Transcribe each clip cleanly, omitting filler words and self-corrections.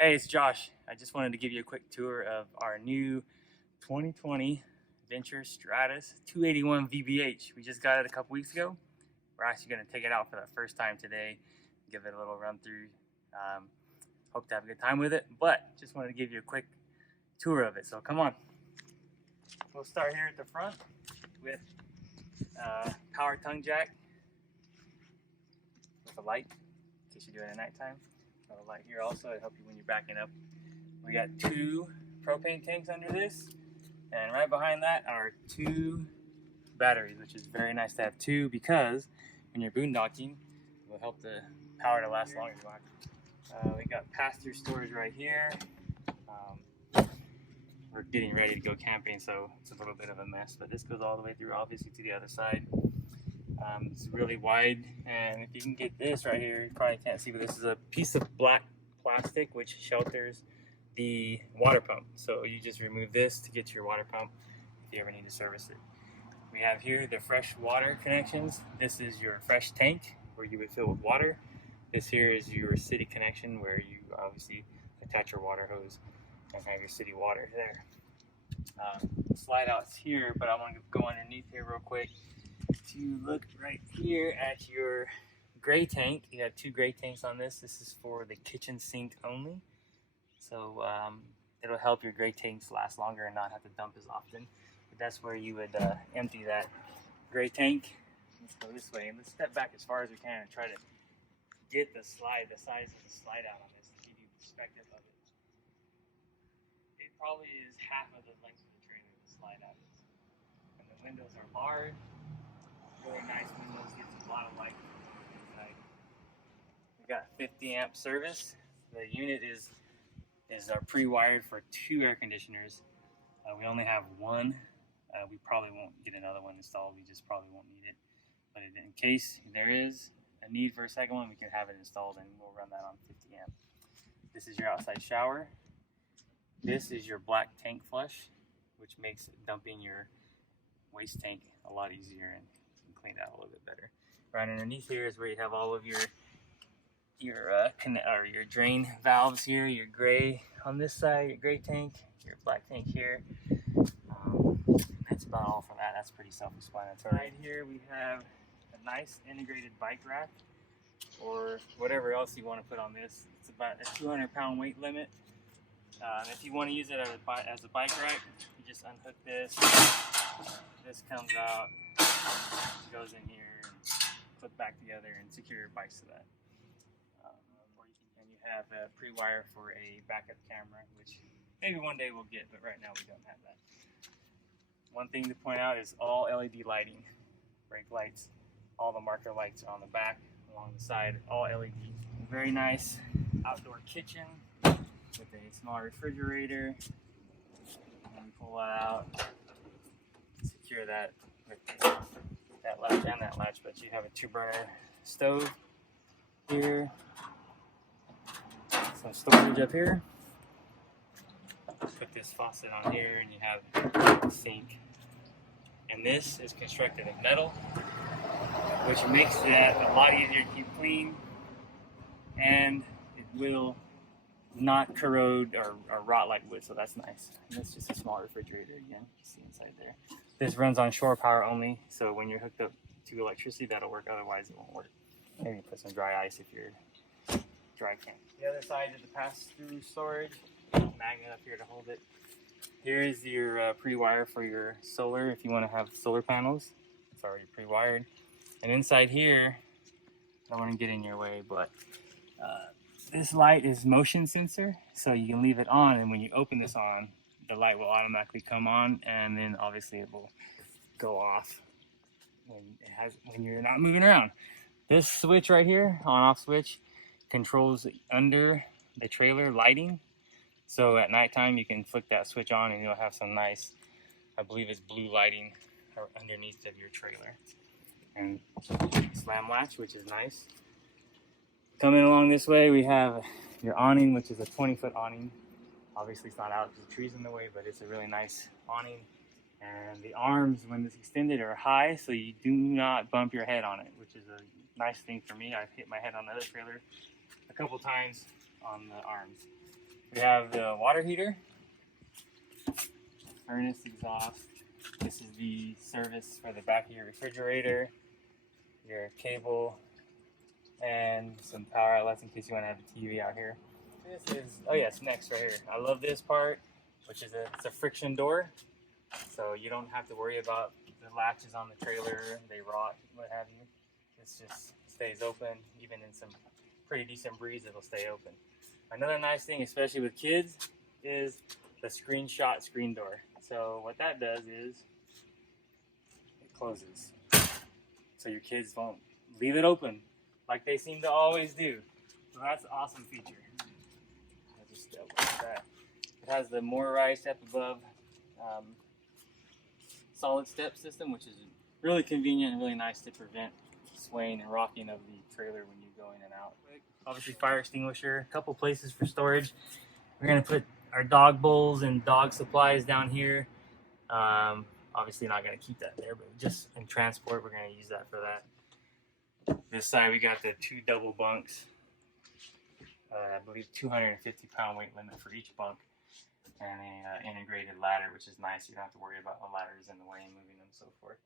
Hey, it's Josh. I just wanted to give you a quick tour of our new 2020 Venture Stratus 281 VBH. We just got it a couple weeks ago. We're actually going to take it out for the first time today, give it a little run through. Hope to have a good time with it, but just wanted to give you a quick tour of it. So come on. We'll start here at the front with power tongue jack with a light in case you're doing it at nighttime. A light here also to help you when you're backing up. We got 2 propane tanks under this, and right behind that are 2 batteries, which is very nice to have 2 because when you're boondocking, it will help the power to last longer. We got pass-through storage right here. We're getting ready to go camping, so it's a little bit of a mess, but this goes all the way through, obviously, to the other side. It's really wide, and if you can get this right here, you probably can't see, but this is a piece of black plastic which shelters the water pump. So you just remove this to get to your water pump if you ever need to service it. We have here the fresh water connections. This is your fresh tank where you would fill with water. This here is your city connection where you obviously attach your water hose and have your city water there. Slide outs here, but I want to go underneath here real quick. If you look right here at your gray tank, you have 2 gray tanks on this. This is for the kitchen sink only. So it'll help your gray tanks last longer and not have to dump as often. But that's where you would empty that gray tank. Let's go this way, and let's step back as far as we can and try to get the size of the slide out on this to give you perspective of it. It probably is half of the length of the trailer the slide out is. And the windows are barred. Really nice windows, gets a lot of light inside. We got 50 amp service. The unit is pre-wired for 2 air conditioners. We only have 1. We probably won't get another one installed. We just probably won't need it. But in case there is a need for a second one, we can have it installed, and we'll run that on 50 amp. This is your outside shower. This is your black tank flush, which makes dumping your waste tank a lot easier and clean it out a little bit better. Right underneath here is where you have all of your drain valves here. Your gray on this side, your gray tank, your black tank here. That's about all for that. That's pretty self-explanatory. Right here we have a nice integrated bike rack, or whatever else you want to put on this. It's about a 200-pound weight limit. If you want to use it as a bike rack, you just unhook this. This comes out, goes in here, and put back together and secure your bikes to that. And you have a pre-wire for a backup camera, which maybe one day we'll get, but right now we don't have that. One thing to point out is all LED lighting, brake lights, all the marker lights are on the back, along the side, all LED. Very nice outdoor kitchen with a small refrigerator. And we pull that out, secure that with that latch and that latch, but you have a 2-burner stove here, some storage up here. Put this faucet on here and you have a sink. And this is constructed of metal, which makes that a lot easier to keep clean, and it will not corrode or rot like wood, so that's nice. And that's just a small refrigerator again, you see inside there. This runs on shore power only, so when you're hooked up to electricity, that'll work, otherwise it won't work. Maybe put some dry ice if you're dry camp. The other side is the pass-through storage, magnet up here to hold it. Here is your pre-wire for your solar if you want to have solar panels. It's already pre-wired. And inside here, I don't want to get in your way, but this light is motion sensor, so you can leave it on, and when you open this on, the light will automatically come on, and then obviously it will go off when you're not moving around. This switch right here, on-off switch, controls under the trailer lighting. So at nighttime you can flick that switch on and you'll have some nice, I believe it's blue lighting underneath of your trailer. And slam latch, which is nice. Coming along this way we have your awning, which is a 20-foot awning. Obviously it's not out because the tree's in the way, but it's a really nice awning. And the arms, when it's extended, are high, so you do not bump your head on it, which is a nice thing for me. I've hit my head on the other trailer a couple times on the arms. We have the water heater, furnace exhaust. This is the service for the back of your refrigerator, your cable, and some power outlets in case you want to have a TV out here. This is, oh yes, next right here. I love this part, which is it's a friction door. So you don't have to worry about the latches on the trailer, they rot, what have you. This just stays open, even in some pretty decent breeze, it'll stay open. Another nice thing, especially with kids, is the screenshot screen door. So what that does is, it closes. So your kids won't leave it open like they seem to always do. So that's an awesome feature. I'll just double that. It has the motorized step above solid step system, which is really convenient and really nice to prevent swaying and rocking of the trailer when you go in and out. Obviously fire extinguisher, a couple places for storage. We're gonna put our dog bowls and dog supplies down here. Obviously not gonna keep that there, but just in transport, we're gonna use that for that. This side we got the 2 double bunks. I believe 250-pound weight limit for each bunk, and an integrated ladder, which is nice. You don't have to worry about the ladders in the way and moving them and so forth.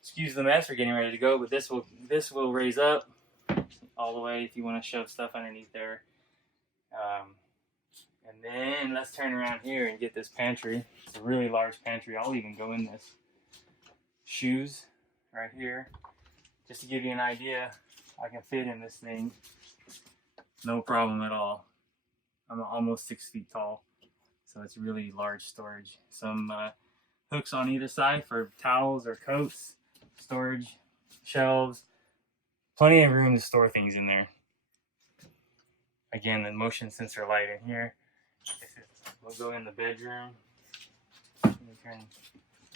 Excuse the mess, we're getting ready to go, but this will raise up all the way if you want to shove stuff underneath there. And then let's turn around here and get this pantry. It's a really large pantry. I'll even go in this. Shoes right here. Just to give you an idea, I can fit in this thing. No problem at all. I'm almost 6 feet tall. So it's really large storage. Some hooks on either side for towels or coats, storage, shelves. Plenty of room to store things in there. Again, the motion sensor light in here. We'll go in the bedroom. Turn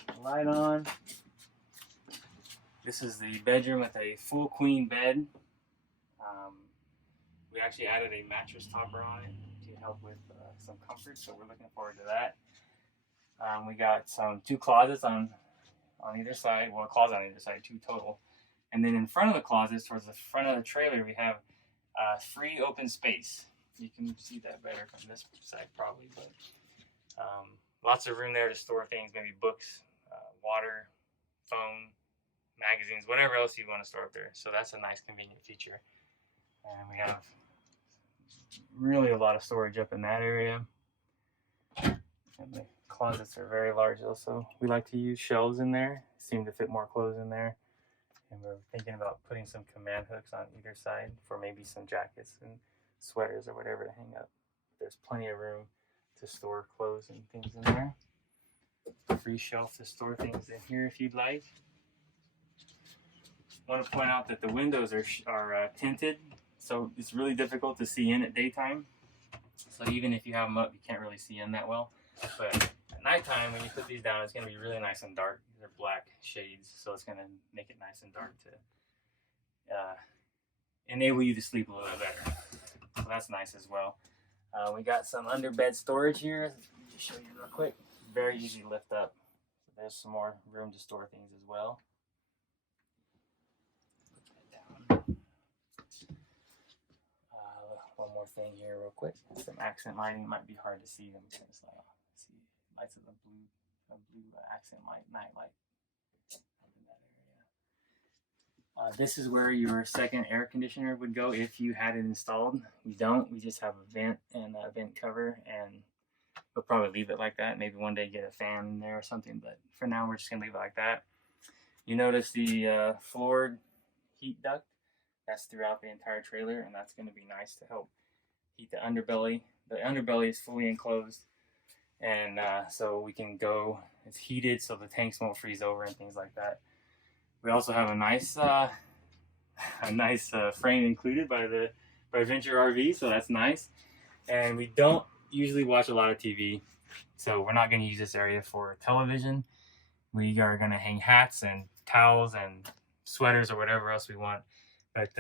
the light on. This is the bedroom with a full queen bed. We actually added a mattress topper on it to help with some comfort, so we're looking forward to that. We got 2 closets on either side. Well, a closet on either side, 2 total. And then in front of the closets, towards the front of the trailer, we have free open space. You can see that better from this side probably, but lots of room there to store things, maybe books, water, phone, magazines, whatever else you want to store up there. So that's a nice convenient feature. And we have really a lot of storage up in that area. And the closets are very large also. We like to use shelves in there, seem to fit more clothes in there. And we're thinking about putting some command hooks on either side for maybe some jackets and sweaters or whatever to hang up. There's plenty of room to store clothes and things in there. Free shelf to store things in here if you'd like. I want to point out that the windows are tinted, so it's really difficult to see in at daytime. So even if you have them up, you can't really see in that well. But at nighttime, when you put these down, it's going to be really nice and dark. They're black shades, so it's going to make it nice and dark to enable you to sleep a little bit better. So that's nice as well. We got some under bed storage here. Let me just show you real quick. Very easy to lift up. So there's some more room to store things as well. One more thing here real quick. Some accent lighting. Might be hard to see them because see lights of the blue accent light, night light in that area. This is where your second air conditioner would go if you had it installed. We don't. We just have a vent and a vent cover, and we'll probably leave it like that. Maybe one day get a fan in there or something, but for now we're just gonna leave it like that. You notice the floored heat duct. That's throughout the entire trailer, and that's going to be nice to help heat the underbelly. The underbelly is fully enclosed, and so we can go. It's heated, so the tanks won't freeze over and things like that. We also have a nice frame included by Venture RV, so that's nice. And we don't usually watch a lot of TV, so we're not going to use this area for television. We are going to hang hats and towels and sweaters or whatever else we want. But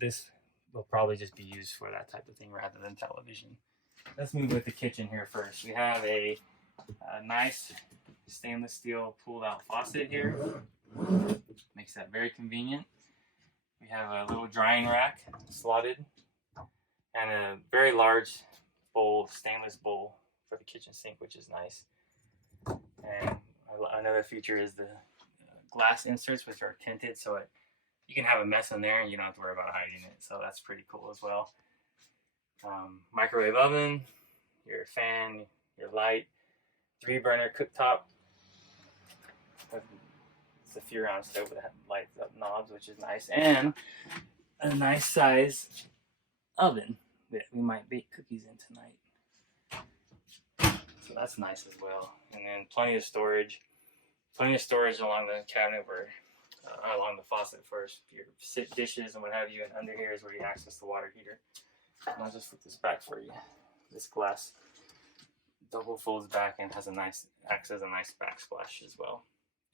this will probably just be used for that type of thing rather than television. Let's move with the kitchen here first. We have a nice stainless steel pulled out faucet here. Makes that very convenient. We have a little drying rack slotted and a very large bowl, stainless bowl for the kitchen sink, which is nice. And another feature is the glass inserts, which are tinted, so you can have a mess in there and you don't have to worry about hiding it. So that's pretty cool as well. Microwave oven, your fan, your light, 3-burner cooktop. It's a Furon stove that lights up knobs, which is nice, and a nice size oven that we might bake cookies in tonight. So that's nice as well. And then plenty of storage along the cabinet where along the faucet for your dishes and what have you, and under here is where you access the water heater. And I'll just flip this back for you. This glass double folds back and acts as a nice backsplash as well.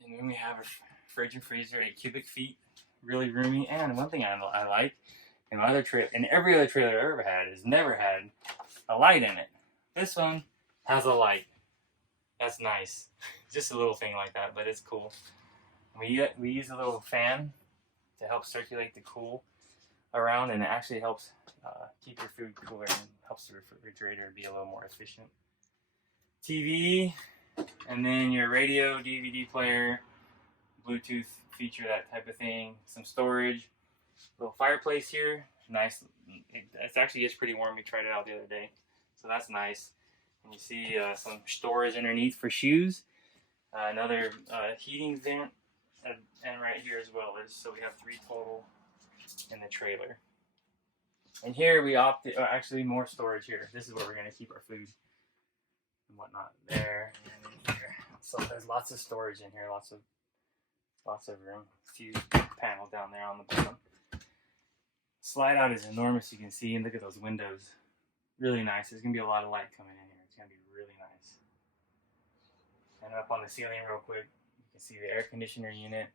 And then we have a fridge and freezer, 8 cubic feet, really roomy. And one thing I like, in every other trailer I've ever had, is never had a light in it. This one has a light. That's nice. Just a little thing like that, but it's cool. We use a little fan to help circulate the cool around, and it actually helps keep your food cooler and helps the refrigerator be a little more efficient. TV, and then your radio, DVD player, Bluetooth feature, that type of thing. Some storage, little fireplace here. Nice. It actually gets pretty warm. We tried it out the other day, so that's nice. And you see some storage underneath for shoes. Another heating vent, and right here as well. So we have 3 total in the trailer. And here we opted, actually more storage here. This is where we're going to keep our food and whatnot. There and here. So there's lots of storage in here, lots of room. A few panels down there on the bottom. Slide out is enormous, you can see, and look at those windows. Really nice. There's going to be a lot of light coming in here. It's going to be really nice. And up on the ceiling real quick, you can see the air conditioner unit.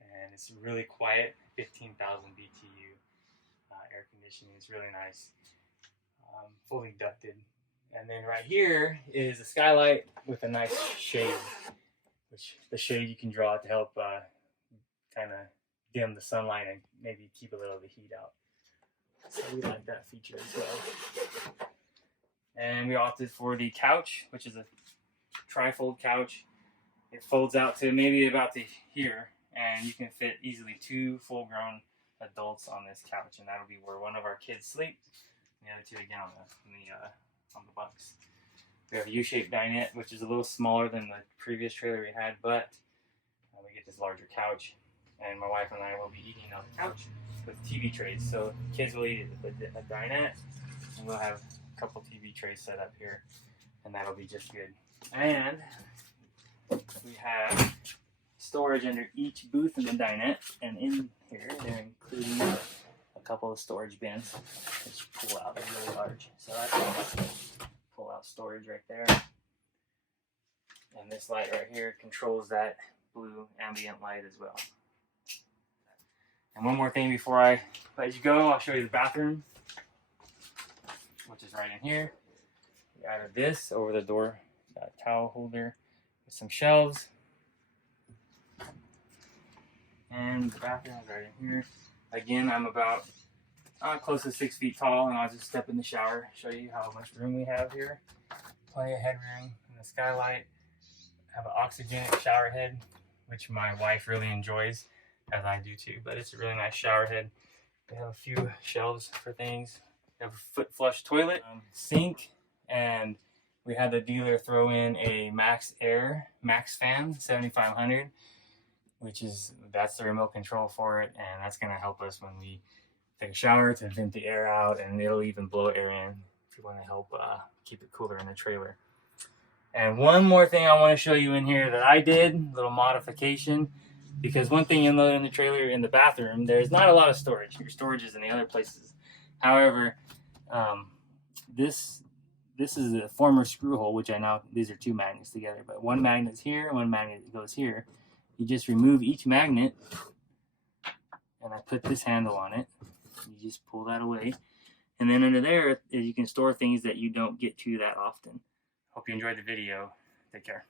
And it's really quiet, 15,000 BTU air conditioning. It's really nice. Fully ducted. And then right here is a skylight with a nice shade, which the shade you can draw to help kind of dim the sunlight and maybe keep a little of the heat out. So we like that feature as well. And we opted for the couch, which is a tri-fold couch. It folds out to maybe about to here, and you can fit easily 2 full-grown adults on this couch, and that'll be where one of our kids sleep, and the other 2 again on the bunks. We have a U-shaped dinette, which is a little smaller than the previous trailer we had, but we get this larger couch, and my wife and I will be eating on the couch with TV trays. So kids will eat a dinette, and we'll have a couple TV trays set up here, and that'll be just good. And we have storage under each booth in the dinette, and in here they're including a couple of storage bins which pull out. They're really large, so that's nice. Pull out storage right there. And this light right here controls that blue ambient light as well. And one more thing before I let you go, I'll show you the bathroom, which is right in here. We added this over the door, towel holder with some shelves. And the bathroom is right in here. Again, I'm about close to 6 feet tall, and I'll just step in the shower, show you how much room we have here. Plenty of headroom in the skylight. Have an oxygenic shower head, which my wife really enjoys, as I do too, but it's a really nice shower head. We have a few shelves for things. We have a foot flush toilet, sink, and we had the dealer throw in a Max fan 7500, that's the remote control for it, and that's going to help us when we take a shower to vent the air out, and it'll even blow air in if you want to help keep it cooler in the trailer. And one more thing I want to show you in here that I did, a little modification, because one thing you'll know in the trailer, in the bathroom, there's not a lot of storage. Your storage is in the other places. However, this is a former screw hole, which these are 2 magnets together, but one magnet's here, one magnet goes here. You just remove each magnet, and I put this handle on it. You just pull that away, and then under there you can store things that you don't get to that often. Hope you enjoyed the video. Take care.